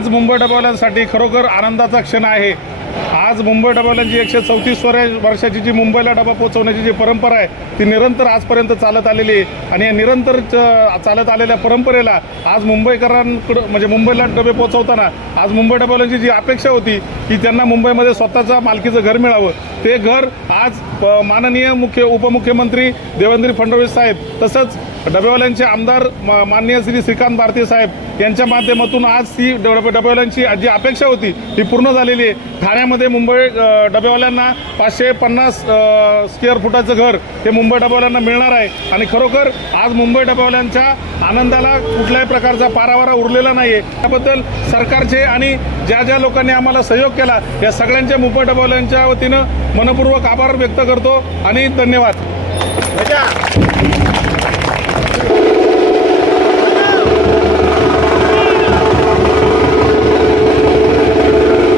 आज मुंबई डबवल्यासाठी खरोखर आनंदाचा क्षण आहे आज मुंबई डबाल्यांची एकशे चौतीस वर्षाची जी मुंबईला डबा पोहोचवण्याची जी परंपरा आहे ती निरंतर आजपर्यंत चालत आलेली आहे आणि या निरंतर चालत आलेल्या परंपरेला आज मुंबईकरांकडं म्हणजे मुंबईला डबे पोहोचवताना आज मुंबई डबाल्यांची जी अपेक्षा होती की त्यांना मुंबईमध्ये स्वतःचा मालकीचं घर मिळावं ते घर आज माननीय मुख्य उपमुख्यमंत्री देवेंद्र फडणवीस साहेब तसंच डबेवाल्यांचे आमदार माननीय श्री श्रीकांत भारती साहेब यांच्या माध्यमातून आज ती डबेवाल्यांची जी अपेक्षा होती ती पूर्ण झालेली आहे ठाणे ठाण्यामध्ये मुंबई डबेवाल्यांना पाचशे पन्नास स्क्वेअर फुटाचं घर हे मुंबई डबेवाल्यांना मिळणार आहे आणि खरोखर आज मुंबई डबेवाल्यांच्या आनंदाला कुठल्याही प्रकारचा पारावारा उरलेला नाही आहे त्याबद्दल सरकारचे आणि ज्या ज्या लोकांनी आम्हाला सहयोग केला या सगळ्यांच्या मुंबई डबेवाल्यांच्या वतीनं मनपूर्वक आभार व्यक्त करतो आणि धन्यवाद